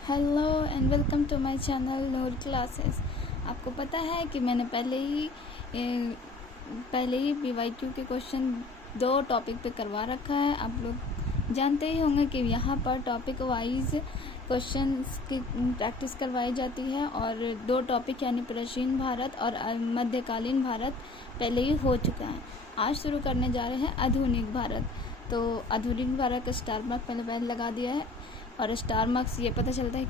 Hello and welcome to my channel Noor classes. आपको पता है कि मैंने पहले ही BYQ के क्वेश्चन 2 टॉपिक पे करवा रखा है। आप लोग जानते ही होंगे कि यहाँ पर टॉपिक वाइज क्वेश्चंस की प्रैक्टिस करवाई जाती है और 2 टॉपिक यानी प्राचीन भारत और मध्यकालीन भारत पहले ही हो चुका है। आज शुरू करने जा रहे हैं आधुनिक भारत। तो आधुनिक भारत का स्टार मार्क पहले लगा दिया है और स्टार मार्क्स ये पता चलता है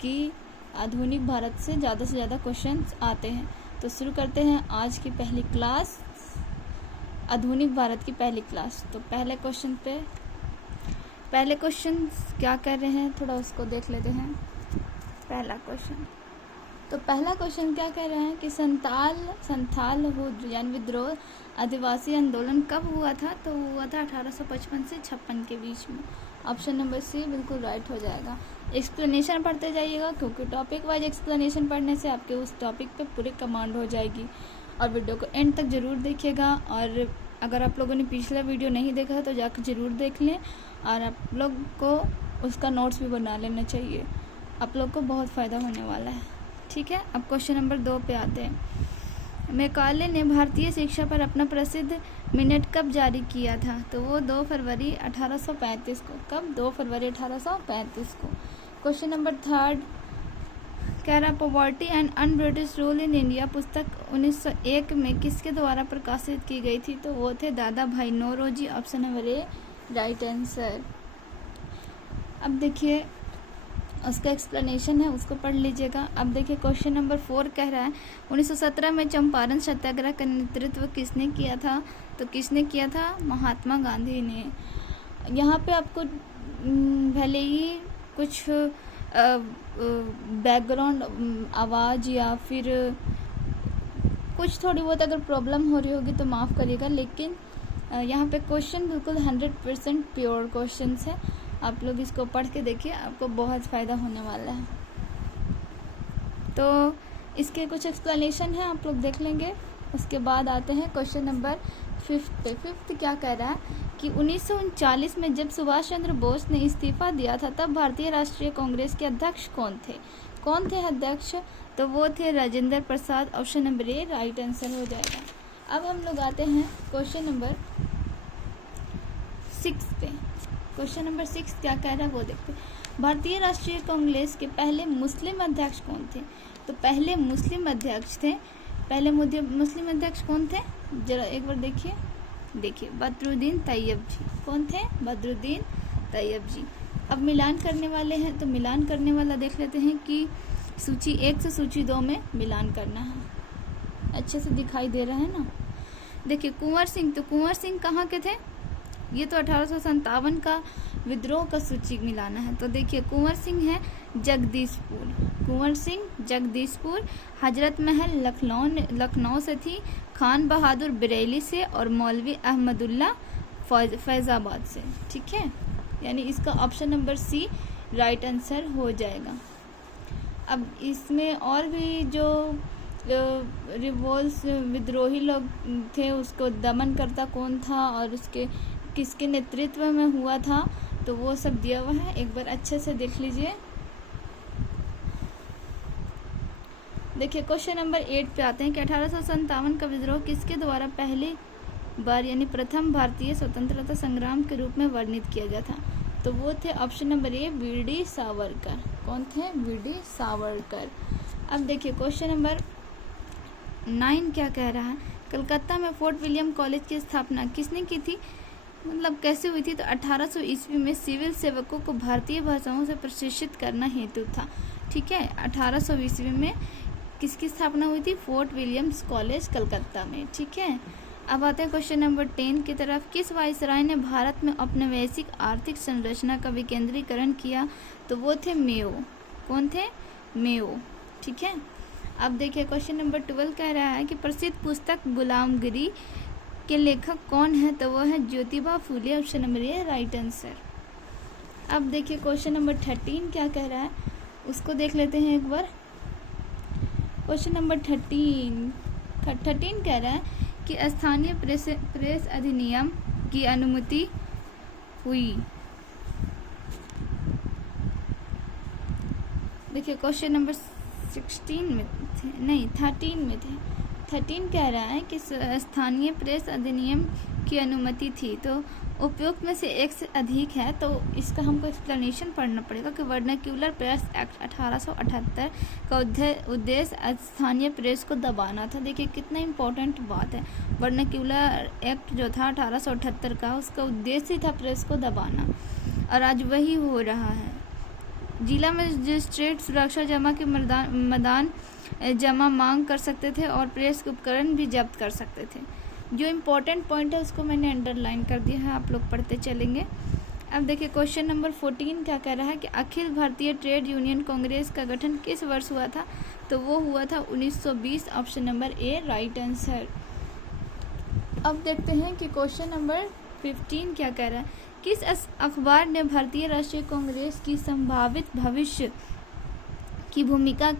कि आधुनिक भारत से ज़्यादा क्वेश्चंस आते हैं। तो शुरू करते हैं आज की पहली क्लास, आधुनिक भारत की पहली क्लास। तो पहले क्वेश्चन क्या कर रहे हैं थोड़ा उसको देख लेते हैं। पहला क्वेश्चन क्या कह रहे हैं कि संथाल यानी विद्रोह आदिवासी आंदोलन कब हुआ था? तो हुआ था 1855 से 56 के बीच में। ऑप्शन नंबर सी बिल्कुल राइट हो जाएगा। एक्सप्लेनेशन पढ़ते जाइएगा क्योंकि टॉपिक वाइज एक्सप्लेनेशन पढ़ने से आपके उस टॉपिक पे पूरी कमांड हो जाएगी। और वीडियो को एंड तक ज़रूर देखिएगा। और अगर आप लोगों ने पिछला वीडियो नहीं देखा है तो जाकर ज़रूर देख लें और आप लोग को उसका नोट्स भी बना लेना चाहिए। आप लोग को बहुत फ़ायदा होने वाला है। ठीक है, अब क्वेश्चन नंबर 2 पे आते हैं। मैकाले ने भारतीय शिक्षा पर अपना प्रसिद्ध मिनट कब जारी किया था? तो वो 2 फरवरी 1835 को। कब? 2 फरवरी 1835 को। क्वेश्चन नंबर 3 कह रहा poverty and un British rule in India पुस्तक 1901 में किसके द्वारा प्रकाशित की गई थी? तो वो थे Dadabhai Naoroji. Option number A right answer. अब देखिए उसका एक्सप्लेनेशन है, उसको पढ़ लीजिएगा। अब देखिए क्वेश्चन नंबर 4 कह रहा है 1917 में चंपारण सत्याग्रह का नेतृत्व किसने किया था? तो किसने किया था? महात्मा गांधी ने। यहाँ पे आपको भले ही कुछ बैकग्राउंड आवाज़ या फिर कुछ थोड़ी बहुत अगर प्रॉब्लम हो रही होगी तो माफ़ करिएगा, लेकिन यहाँ पे क्वेश्चन बिल्कुल 100% प्योर क्वेश्चन है। आप लोग इसको पढ़ के देखिए, आपको बहुत फ़ायदा होने वाला है। तो इसके कुछ एक्सप्लेनेशन है, आप लोग देख लेंगे। उसके बाद आते हैं क्वेश्चन नंबर 5 पे। 5 क्या कह रहा है कि 1939 में जब सुभाष चंद्र बोस ने इस्तीफा दिया था तब भारतीय राष्ट्रीय कांग्रेस के अध्यक्ष कौन थे अध्यक्ष? तो वो थे Rajendra Prasad. Option number A right answer हो जाएगा। अब हम लोग आते हैं क्वेश्चन नंबर 6 पे। क्वेश्चन नंबर 6 क्या कह रहा है वो देखते हैं। भारतीय राष्ट्रीय कांग्रेस के पहले मुस्लिम अध्यक्ष कौन थे? तो पहले मुस्लिम अध्यक्ष कौन थे? जरा एक बार देखिए बदरुद्दीन तैयब जी। कौन थे? बदरुद्दीन तैयब जी। अब मिलान करने वाले हैं, तो मिलान करने वाला देख लेते हैं कि सूची 1 से सूची 2 में मिलान करना है। अच्छे से दिखाई दे रहा है ना? देखिए कुंवर सिंह, तो कुंवर सिंह कहाँ के थे? ये तो 1857 का विद्रोह का सूची मिलाना है। तो देखिए कुंवर सिंह है जगदीशपुर, हजरत महल लखनऊ से थी, खान बहादुर बरेली से और मौलवी अहमदुल्ला फैजाबाद से। ठीक है, यानी इसका option number C right answer हो जाएगा। अब इसमें और भी जो रिवोल्स विद्रोही लोग थे उसको दमन करता कौन था और उसके किसके नेतृत्व में हुआ था, तो वो सब दिया हुआ है, एक बार अच्छे से देख लीजिए। देखिए क्वेश्चन नंबर 8 पे आते हैं कि 1857 का विद्रोह किसके द्वारा पहली बार यानी प्रथम भारतीय स्वतंत्रता संग्राम के रूप में वर्णित किया गया था? तो वो थे option number A VD Savarkar. कौन थे? वीडी सावरकर। अब देखिए क्वेश्चन नंबर 9 क्या कह रहा है? कलकत्ता में फोर्ट विलियम कॉलेज की स्थापना किसने की थी? मतलब कैसे हुई थी? तो 1800 ईस्वी में सिविल सेवकों को भारतीय भाषाओं से प्रशिक्षित करना हेतु था। ठीक है, 1800 ईस्वी में किसकी स्थापना हुई थी? फोर्ट विलियम्स कॉलेज कलकत्ता में। ठीक है, अब आते हैं क्वेश्चन नंबर 10 की तरफ। किस वायसराय ने भारत में औपनिवेशिक आर्थिक संरचना का विकेंद्रीकरण किया? तो वो थे मेयो। कौन थे? मेयो। ठीक है, अब देखिए क्वेश्चन नंबर 12 कह रहा है कि प्रसिद्ध पुस्तक गुलामगिरी के लेखक कौन है? तो वो है Jyotiba Phule. Option number A right answer. अब देखिए क्वेश्चन नंबर 13 क्या कह रहा है, उसको देख लेते हैं एक बार। क्वेश्चन नंबर 13 कह रहा है कि स्थानीय प्रेस अधिनियम की अनुमति हुई देखिए क्वेश्चन नंबर 16 में थे, नहीं 13 में थे। 13 कह रहा है कि स्थानीय प्रेस अधिनियम की अनुमति थी, तो उपयुक्त में से एक से अधिक है, तो इसका हमको एक्सप्लेनेशन पढ़ना पड़ेगा कि वर्नाक्यूलर प्रेस एक्ट 1878 का उद्देश्य स्थानीय प्रेस को दबाना था। देखिए कितना इम्पोर्टेंट बात है। वर्नाक्यूलर एक्ट जो था 1878 का, उसका उद्देश्य ही था प्रेस को दबाना, और आज वही हो रहा है। जिला मजिस्ट्रेट सुरक्षा जमा के मैदान जमा मांग कर सकते थे और प्रेस के उपकरण भी जब्त कर सकते थे। जो इम्पोर्टेंट पॉइंट है उसको मैंने अंडरलाइन कर दिया है, आप लोग पढ़ते चलेंगे। अब देखिए क्वेश्चन नंबर 14 क्या कह रहा है कि अखिल भारतीय ट्रेड यूनियन कांग्रेस का गठन किस वर्ष हुआ था, तो वो हुआ था 1920। Option number A right answer. अब देखते हैं कि क्वेश्चन नंबर 15 क्या कह रहा है। किस अखबार ने भारतीय राष्ट्रीय कांग्रेस की संभावित भविष्य की भूमिका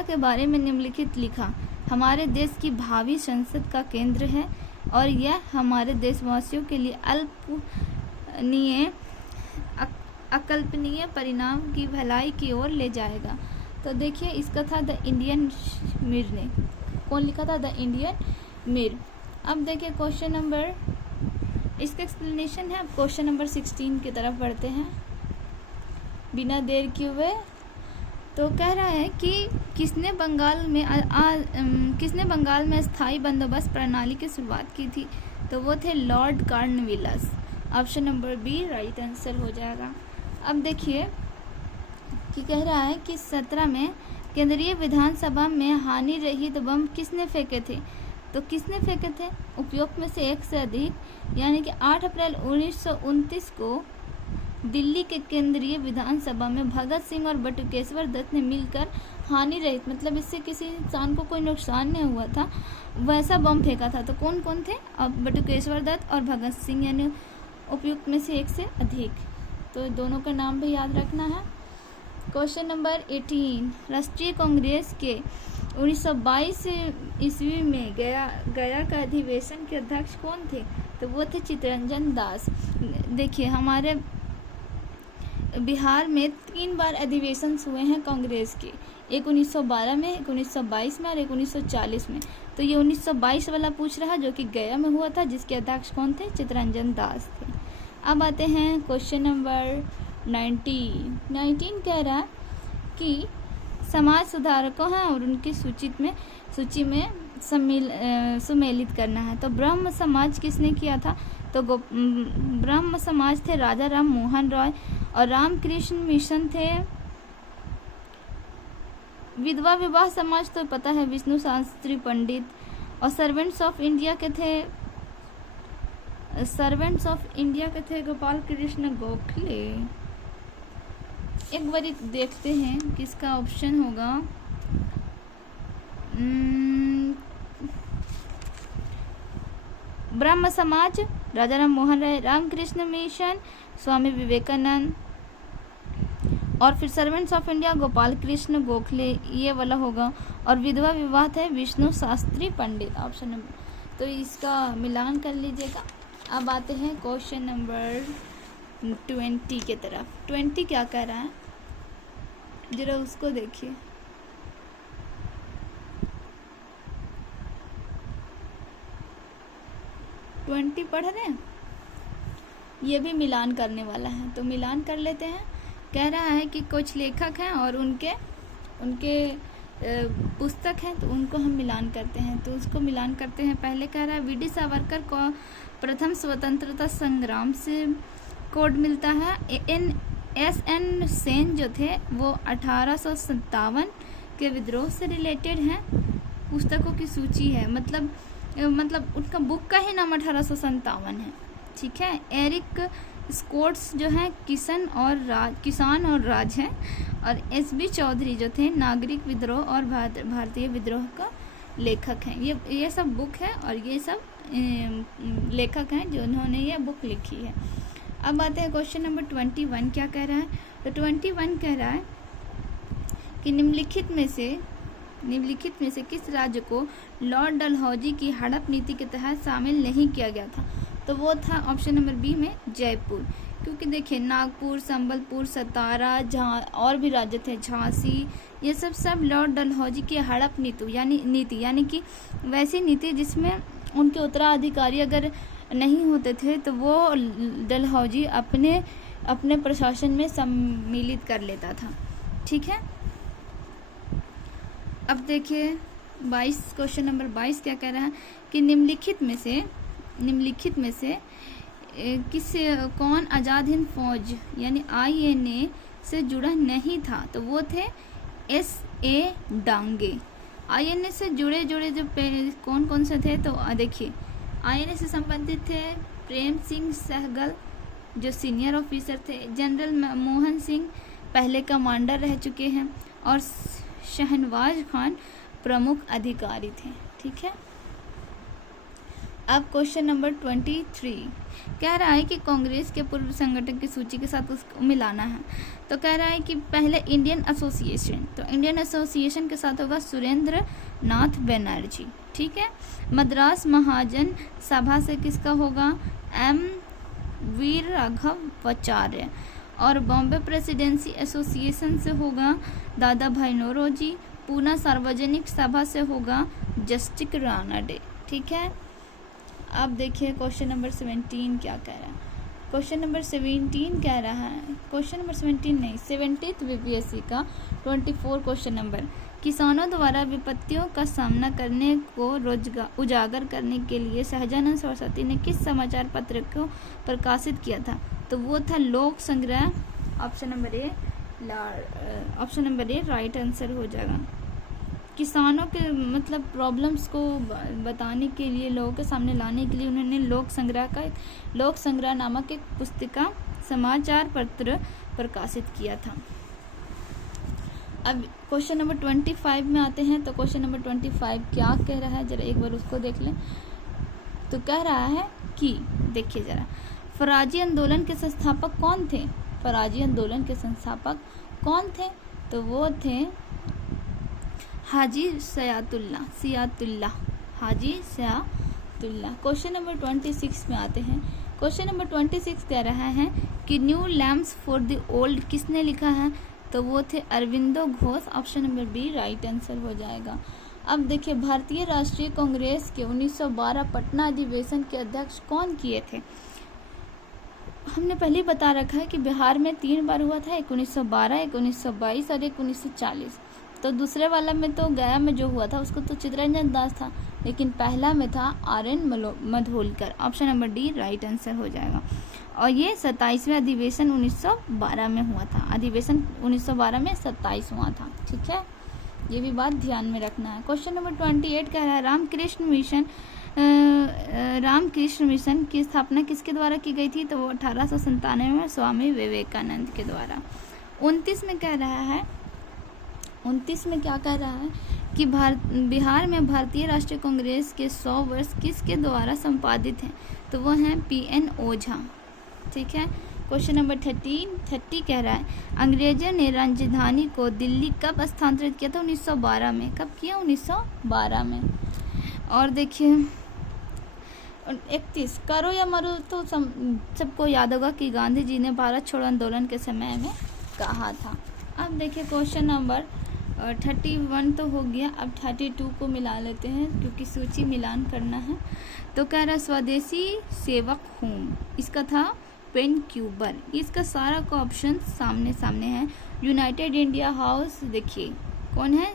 के बारे में निम्नलिखित लिखा। हमारे देश की भावी संसद का केंद्र है और यह हमारे देशवासियों के लिए अकल्पनीय परिणाम की भलाई की ओर ले जाएगा। तो देखिए इसका था द इंडियन मिर ने, कौन लिखा था, द इंडियन मिर। अब देखिए क्वेश्चन नंबर, इसका एक्सप्लेनेशन है। क्वेश्चन नंबर 16 की तरफ बढ़ते हैं बिना देर किए हुए। तो कह रहा है कि किसने बंगाल में स्थायी बंदोबस्त प्रणाली की शुरुआत की थी, तो वो थे lord Cornwallis. Option number B right answer हो जाएगा। अब देखिए कि कह रहा है कि 17 में केंद्रीय विधानसभा में हानि रहित बम किसने फेंके थे, तो किसने फेंके थे, उपयुक्त में से एक से अधिक, यानी कि 8 अप्रैल 1929 को दिल्ली के केंद्रीय विधानसभा में भगत सिंह और बटुकेश्वर दत्त ने मिलकर हानि रहित, मतलब इससे किसी इंसान को कोई नुकसान नहीं हुआ था, वैसा बम फेंका था। तो कौन कौन थे, अब बटुकेश्वर दत्त और भगत सिंह, यानी उपयुक्त में से एक से अधिक। तो दोनों का नाम भी याद रखना है। क्वेश्चन नंबर 18, राष्ट्रीय कांग्रेस के 1922 ईस्वी में गया का अधिवेशन के अध्यक्ष कौन थे, तो वो थे चित्तरंजन दास। देखिए हमारे बिहार में 3 बार अधिवेशन हुए हैं कांग्रेस के, एक 1912 में, एक 1922 में और एक 1940 में। तो ये 1922 वाला पूछ रहा है जो कि गया में हुआ था, जिसके अध्यक्ष कौन थे, चित्तरंजन दास थे। अब आते हैं क्वेश्चन नंबर 19 कह रहा है कि समाज सुधारकों हैं और उनकी सूची में सम्मिलित करना है। तो ब्रह्म समाज किसने किया था, तो ब्रह्म समाज थे राजा राम मोहन रॉय, और रामकृष्ण मिशन थे। विधवा विवाह समाज तो पता है विष्णु शास्त्री पंडित, और सर्वेंट्स ऑफ इंडिया के थे गोपाल कृष्ण गोखले। एक बार देखते हैं किसका ऑप्शन होगा। ब्रह्म समाज राजा राम मोहन राय, रामकृष्ण मिशन स्वामी विवेकानंद, और फिर servants of India Gopal Krishna Gokhale, ये वाला होगा। और विधवा विवाह थे विष्णु शास्त्री पंडित, ऑप्शन नंबर। तो इसका मिलान कर लीजिएगा। अब आते हैं क्वेश्चन नंबर 20 के तरफ। 20 क्या कह रहा है, जरा उसको देखिए। पढ़ रहे हैं, ये भी मिलान करने वाला है, तो मिलान कर लेते हैं। कह रहा है कि कुछ लेखक हैं और उनके पुस्तक हैं, तो उनको हम मिलान करते हैं। तो उसको मिलान करते हैं। पहले कह रहा है वीडी सावरकर को प्रथम स्वतंत्रता संग्राम से कोड मिलता है। एन सेन जो थे वो 1857 के विद्रोह से रिलेटेड हैं। पुस्तकों की सूची है, मतलब उनका बुक का ही नाम 1857 है, ठीक है। एरिक स्कोट्स जो है किसान और राज हैं, और एसबी चौधरी जो थे नागरिक विद्रोह और भारतीय विद्रोह का लेखक हैं। ये सब बुक है और ये सब लेखक हैं जिन्होंने ये बुक लिखी है। अब आते हैं क्वेश्चन नंबर 21 क्या कह रहा है। तो 21 कह रहा है कि निम्नलिखित में से किस राज्य को लॉर्ड डलहौजी की हड़प नीति के तहत शामिल नहीं किया गया था, तो वो था ऑप्शन नंबर बी में जयपुर। क्योंकि देखिए नागपुर, संबलपुर, सतारा, जहाँ और भी राज्य थे, झांसी, ये सब लॉर्ड डलहौजी की हड़प नीति यानी कि वैसी नीति जिसमें उनके उत्तराधिकारी अगर नहीं होते थे तो वो डलहौजी अपने प्रशासन में सम्मिलित कर लेता था। ठीक है, अब देखिए 22 क्वेश्चन नंबर 22 क्या कह रहा है कि निम्नलिखित में से कौन आज़ाद हिंद फौज यानी INA से जुड़ा नहीं था? तो वो थे SA डांगे। INA से जुड़े जो कौन से थे? तो देखिए INA से संबंधित थे प्रेम सिंह सहगल जो सीनियर ऑफिसर थे, जनरल मोहन सिंह पहले कमांडर रह चुके हैं, और शहनवाज खान प्रमुख अधिकारी थे। ठीक है, अब क्वेश्चन नंबर 23 कह रहा है कि कांग्रेस के पूर्व संगठन की सूची के साथ उसको मिलाना है। तो कह रहा है कि पहले इंडियन एसोसिएशन, तो इंडियन एसोसिएशन के साथ होगा सुरेंद्र नाथ बनर्जी। ठीक है, मद्रास महाजन सभा से किसका होगा? M वीर राघवाचार्य, और बॉम्बे प्रेसिडेंसी एसोसिएशन से होगा दादा भाई नौरोजी, पूना सार्वजनिक सभा से होगा जस्टिस रानाडे। ठीक है, अब देखिए क्वेश्चन नंबर 17 क्या कह रहा है। क्वेश्चन नंबर 17 कह रहा है, क्वेश्चन नंबर 17 नहीं 70th BPSC का 24 क्वेश्चन नंबर, किसानों द्वारा विपत्तियों का सामना करने को उजागर करने के लिए सहजानंद सरस्वती ने किस समाचार पत्र को प्रकाशित किया था? तो वो था लोक संग्रह। Option number A right answer हो जाएगा। किसानों के मतलब प्रॉब्लम्स को बताने के लिए, लोगों के सामने लाने के लिए उन्होंने लोक संग्रह नामक एक पुस्तिका समाचार पत्र प्रकाशित किया था। अब क्वेश्चन नंबर 25 में आते हैं। तो क्वेश्चन नंबर 25 क्या कह रहा है, जरा एक बार उसको देख लें। तो कह रहा है कि देखिए जरा, फराजी आंदोलन के संस्थापक कौन थे? फराजी आंदोलन के संस्थापक कौन थे? तो वो थे हाजी सियातुल्लाह, हाजी सियातुल्लाह। क्वेश्चन नंबर 26 में आते हैं। क्वेश्चन नंबर 26 कह रहा है कि new lamps for the old किसने लिखा है? तो वो थे Aurobindo Ghosh. Option number B right answer हो जाएगा। अब देखिए भारतीय राष्ट्रीय कांग्रेस के 1912 पटना अधिवेशन के अध्यक्ष कौन किए थे? हमने पहले ही बता रखा है कि बिहार में 3 बार हुआ था, 1912, 1922 और 1940। तो दूसरे वाला में तो गया में जो हुआ था उसको तो चित्तरंजन दास था, लेकिन पहला में था RN Madholkar. Option number D right answer हो जाएगा। और ये 27वें अधिवेशन 1912 में हुआ था। अधिवेशन 1912 में 27 हुआ था। ठीक है, ये भी बात ध्यान में रखना है। क्वेश्चन नंबर 28 कह रहा है रामकृष्ण मिशन की स्थापना किसके द्वारा की गई थी? तो वो 1897 में स्वामी विवेकानंद के द्वारा। 29 में क्या कह रहा है कि बिहार में भारतीय राष्ट्रीय कांग्रेस के 100 वर्ष किसके द्वारा संपादित हैं? तो वो हैं PN ओझा। ठीक है, क्वेश्चन नंबर 30 कह रहा है अंग्रेजों ने राजधानी को दिल्ली कब स्थानांतरित किया था? 1912 में। कब किया? 1912 में। और देखिए 31 करो या मरो, तो सबको याद होगा कि गांधी जी ने भारत छोड़ो आंदोलन के समय में कहा था। अब देखिए क्वेश्चन नंबर 31 तो हो गया, अब 32 को मिला लेते हैं क्योंकि सूची मिलान करना है। तो कह रहा स्वदेशी सेवक होम, इसका था वैनक्यूवर। इसका सारा का ऑप्शन सामने है। यूनाइटेड इंडिया हाउस देखिए कौन है?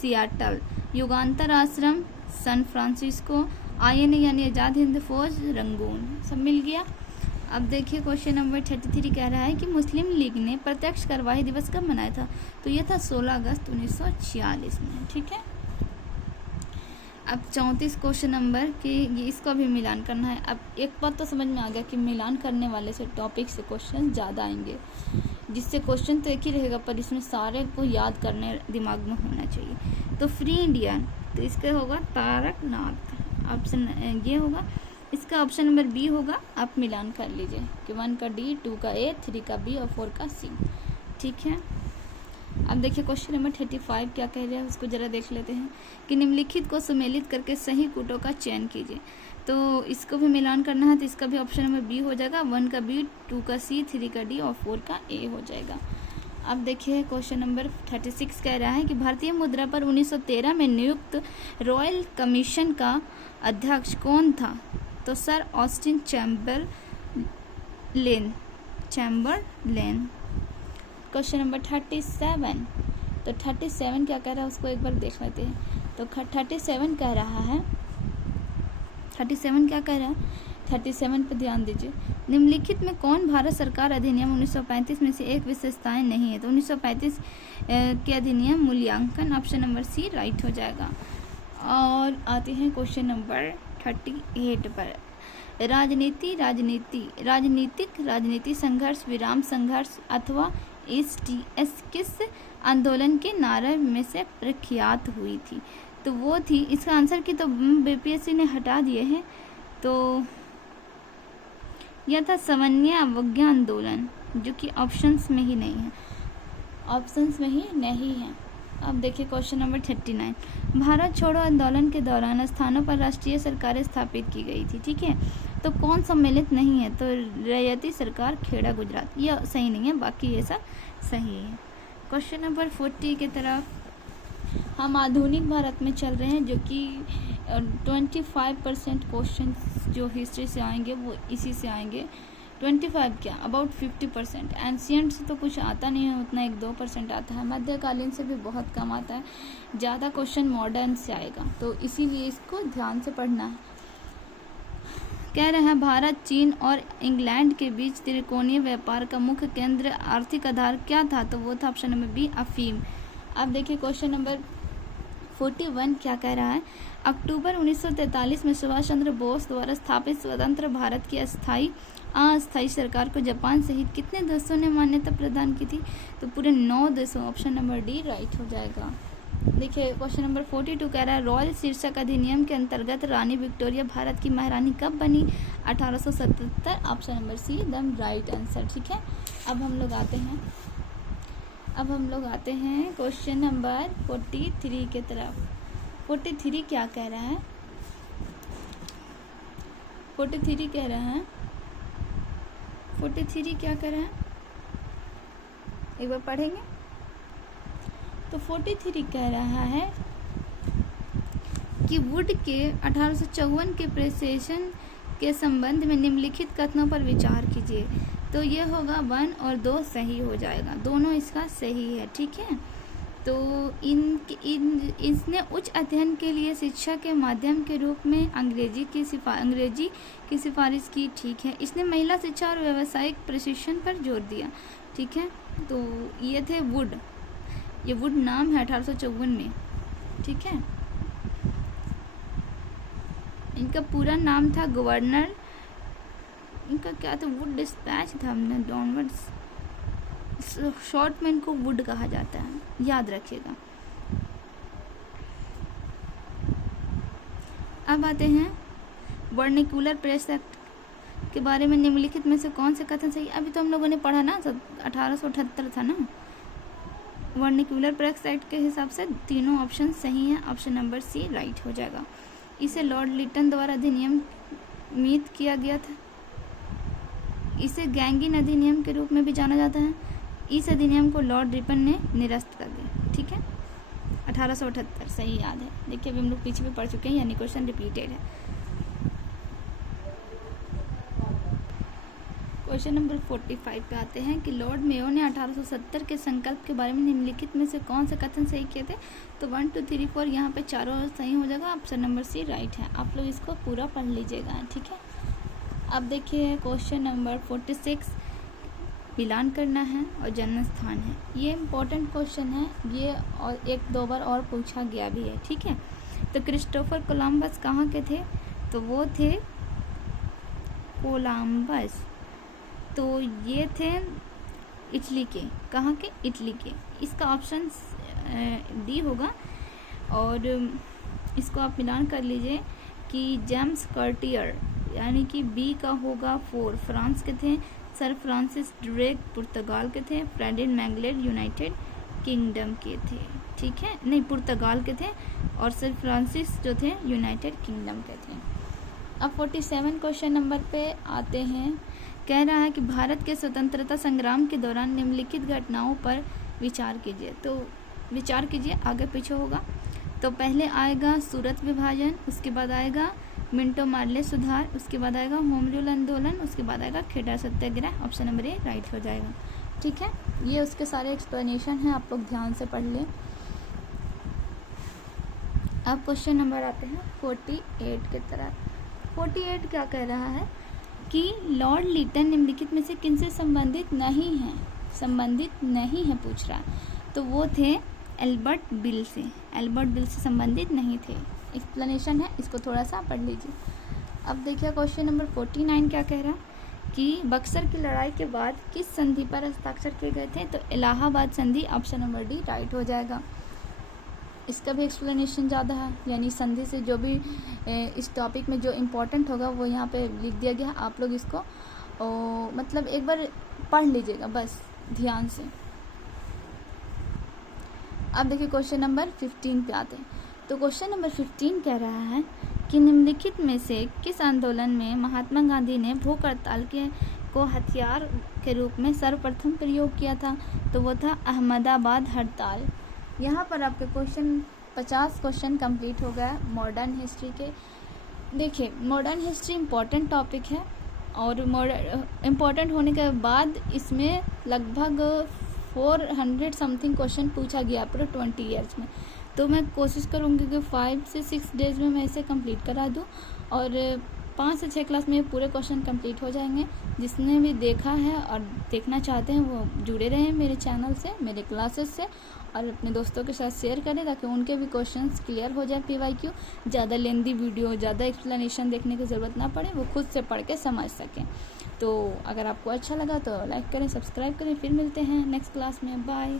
सियाटल। युगांतर आश्रम सैन फ्रांसिस्को। INA यानी आज़ाद हिंद फौज रंगून। सब मिल गया। अब देखिए क्वेश्चन नंबर 33 कह रहा है कि मुस्लिम लीग ने प्रत्यक्ष कार्यवाही दिवस कब मनाया था? तो ये था 16 अगस्त 1946 में। ठीक है, अब 34 क्वेश्चन नंबर कि इसका भी मिलान करना है। अब एक बात तो समझ में आ गया कि मिलान करने वाले से टॉपिक से क्वेश्चन ज़्यादा आएंगे, जिससे क्वेश्चन तो एक ही रहेगा पर इसमें सारे को याद करने दिमाग में होना चाहिए। तो फ्री इंडिया, तो इसका होगा तारक नाथ। ऑप्शन ये होगा, इसका ऑप्शन नंबर बी होगा। आप मिलान कर लीजिए कि 1 का डी, 2 का ए, 3 का बी और 4 का सी। ठीक है, अब देखिए क्वेश्चन नंबर 35 क्या कह रहे हैं उसको जरा देख लेते हैं कि निम्नलिखित को सम्मिलित करके सही कूटों का चयन कीजिए। तो इसको भी मिलान करना है तो इसका भी ऑप्शन नंबर बी हो जाएगा। 1 का बी, 2 का सी, 3 का डी और 4 का ए हो जाएगा। अब देखिए क्वेश्चन नंबर 36 कह रहा है कि भारतीय मुद्रा पर 1913 में नियुक्त रॉयल कमीशन का अध्यक्ष कौन था? तो sir Austin Chamberlain. Question number 37, तो 37 क्या कह रहा है उसको एक बार देख लेते हैं। तो 37 कह रहा है, 37 क्या कह रहा है, 37 पर ध्यान दीजिए। निम्नलिखित में कौन भारत सरकार अधिनियम 1935 में से एक विशेषताएं नहीं है? तो 1935 के अधिनियम मूल्यांकन, ऑप्शन नंबर सी राइट हो जाएगा। और आते हैं क्वेश्चन नंबर 38 पर। राजनीति संघर्ष, विराम संघर्ष अथवा STS किस आंदोलन के नारे में से प्रख्यात हुई थी? तो वो थी, इसका आंसर की तो BPSC ने हटा दिए हैं, तो यह था सवर्ण अवज्ञा आंदोलन, जो कि ऑप्शंस में ही नहीं है। अब देखिए क्वेश्चन नंबर 39। भारत छोड़ो आंदोलन के दौरान स्थानों पर राष्ट्रीय सरकारें स्थापित की गई थी, ठीक है, तो कौन सम्मिलित नहीं है? तो रैयती सरकार खेड़ा गुजरात, यह सही नहीं है, बाकी ये सब सही है। क्वेश्चन नंबर 40 की तरफ हम आधुनिक भारत में चल रहे हैं, जो कि 25% क्वेश्चन जो हिस्ट्री से आएंगे वो इसी से आएंगे। 25 क्या, अबाउट 50%। एंशियंट से तो कुछ आता नहीं है उतना, 1-2% आता है। मध्यकालीन से भी बहुत कम आता है। ज़्यादा क्वेश्चन मॉडर्न से आएगा, तो इसीलिए इसको ध्यान से पढ़ना है। कह रहे हैं भारत, चीन और इंग्लैंड के बीच त्रिकोणीय व्यापार का मुख्य केंद्र आर्थिक आधार क्या था? तो वो था ऑप्शन नंबर बी, अफीम। अब देखिए क्वेश्चन नंबर 41 क्या कह रहा है? अक्टूबर 1943 में सुभाष चंद्र बोस द्वारा स्थापित स्वतंत्र भारत की अस्थायी सरकार को जापान सहित कितने देशों ने मान्यता प्रदान की थी? तो पूरे 9 देशों, ऑप्शन नंबर डी राइट हो जाएगा। देखिए क्वेश्चन नंबर 42 कह रहा है रॉयल शीर्षक अधिनियम के अंतर्गत रानी विक्टोरिया भारत की महारानी कब बनी? 1877, option number see the right answer, ठीक है। अब हम लोग आते हैं क्वेश्चन नंबर 43 के तरफ। 43 क्या कह रहा है? 43 क्या कह रहा है? एक बार पढ़ेंगे। तो 43 कह रहा है कि वुड के 1854 के प्रेसेशन के संबंध में निम्नलिखित कथनों पर विचार कीजिए। तो ये होगा 1 और 2 सही हो जाएगा, दोनों इसका सही है, ठीक है। तो इसने उच्च अध्ययन के लिए शिक्षा के माध्यम के रूप में अंग्रेजी की सिफारिश की, ठीक है। इसने महिला शिक्षा और व्यावसायिक प्रशिक्षण पर जोर दिया, ठीक है। तो ये थे वुड, ये वुड नाम है 1854 में, ठीक है। इनका पूरा नाम था गवर्नर, इनका क्या था, वुड डिस्पैच था, हमने डॉनवर्ड्स, शॉर्ट में इनको वुड कहा जाता है, याद रखिएगा। अब आते हैं वर्निकुलर प्रेस एक्ट के बारे में। निम्नलिखित में से कौन से कथन सही? अभी तो हम लोगों ने पढ़ा ना, 1878 था ना। वर्निकुलर प्रेस एक्ट के हिसाब से तीनों ऑप्शन सही हैं, ऑप्शन नंबर सी राइट हो जाएगा। इसे लॉर्ड लिटन द्वारा अधिनियमित किया गया था। इसे गैंगिन अधिनियम के रूप में भी जाना जाता है। इस अधिनियम को लॉर्ड रिपन ने निरस्त कर दिया, ठीक है। 1878 सही याद है। देखिए अभी हम लोग पीछे भी पढ़ चुके हैं, यानी क्वेश्चन रिपीटेड है। क्वेश्चन नंबर 45 पे आते हैं कि लॉर्ड मेयो ने 1870 के संकल्प के बारे में निम्नलिखित में से कौन से कथन सही किए थे? तो 1, 2, 3, 4 यहाँ पे चारों सही हो जाएगा, ऑप्शन नंबर सी राइट है। आप लोग इसको पूरा पढ़ लीजिएगा, ठीक है। अब देखिए क्वेश्चन नंबर 46, मिलान करना है और जन्म स्थान है। ये इम्पोर्टेंट क्वेश्चन है, ये और 1-2 बार और पूछा गया भी है, ठीक है। तो क्रिस्टोफर कोलंबस कहाँ के थे? तो वो थे कोलंबस, तो ये थे इटली के। कहाँ के? इटली के। इसका ऑप्शन डी होगा। और इसको आप मिलान कर लीजिए कि जेम्स कर्टियर, यानी कि बी का होगा 4, फ्रांस के थे। सर फ्रांसिस ड्रेक पुर्तगाल के थे। फ्रेडरिक मैगलेट यूनाइटेड किंगडम के थे, ठीक है, नहीं पुर्तगाल के थे। और सर फ्रांसिस जो थे यूनाइटेड किंगडम के थे। अब 47 क्वेश्चन नंबर पे आते हैं। कह रहा है कि भारत के स्वतंत्रता संग्राम के दौरान निम्नलिखित घटनाओं पर विचार कीजिए। तो विचार कीजिए, आगे पीछे होगा। तो पहले आएगा सूरत विभाजन, उसके बाद आएगा मिंटो मार्ले सुधार, उसके बाद आएगा होम रूल आंदोलन, उसके बाद आएगा खेड़ा सत्याग्रह। ऑप्शन नंबर ए राइट हो जाएगा। ठीक है, ये उसके सारे एक्सप्लेनेशन हैं, आप लोग ध्यान से पढ़ लें। अब क्वेश्चन नंबर आते हैं 48 की तरफ। 48 क्या कह रहा है कि लॉर्ड लीटन निम्नलिखित में से किनसे संबंधित नहीं है पूछ रहा है। तो वो थे एल्बर्ट बिल से संबंधित नहीं थे। एक्सप्लेनेशन है, इसको थोड़ा सा पढ़ लीजिए। अब देखिए क्वेश्चन नंबर 49 क्या कह रहा कि बक्सर की लड़ाई के बाद किस संधि पर हस्ताक्षर किए गए थे। तो इलाहाबाद संधि। ऑप्शन नंबर डी राइट हो जाएगा। इसका भी एक्सप्लेनेशन ज़्यादा है, यानी संधि से जो भी इस टॉपिक में जो इम्पोर्टेंट होगा वो यहाँ पे लिख दिया गया है। आप लोग इसको मतलब एक बार पढ़ लीजिएगा बस ध्यान से। अब देखिए क्वेश्चन नंबर 15 पे आते हैं। तो क्वेश्चन नंबर 15 कह रहा है कि निम्नलिखित में से किस आंदोलन में महात्मा गांधी ने भूख हड़ताल को हथियार के रूप में सर्वप्रथम प्रयोग किया था। तो वो था अहमदाबाद हड़ताल। यहाँ पर आपके 50 क्वेश्चन कंप्लीट हो गया मॉडर्न हिस्ट्री के। देखिए मॉडर्न हिस्ट्री इम्पॉर्टेंट टॉपिक है और इम्पॉर्टेंट होने के बाद इसमें लगभग 400 समथिंग क्वेश्चन पूछा गया पूरे 20 ईयर्स में। तो मैं कोशिश करूँगी कि 5 से 6 डेज़ में मैं इसे कंप्लीट करा दूँ और 5 से 6 क्लास में पूरे क्वेश्चन कंप्लीट हो जाएंगे। जिसने भी देखा है और देखना चाहते हैं वो जुड़े रहें मेरे चैनल से, मेरे क्लासेस से, और अपने दोस्तों के साथ शेयर करें ताकि उनके भी क्वेश्चंस क्लियर हो जाए। PYQ ज़्यादा लेंदी वीडियो, ज़्यादा एक्सप्लेनेशन देखने की ज़रूरत ना पड़े, वो खुद से पढ़ के समझ सकें। तो अगर आपको अच्छा लगा तो लाइक करें, सब्सक्राइब करें। फिर मिलते हैं नेक्स्ट क्लास में। बाय।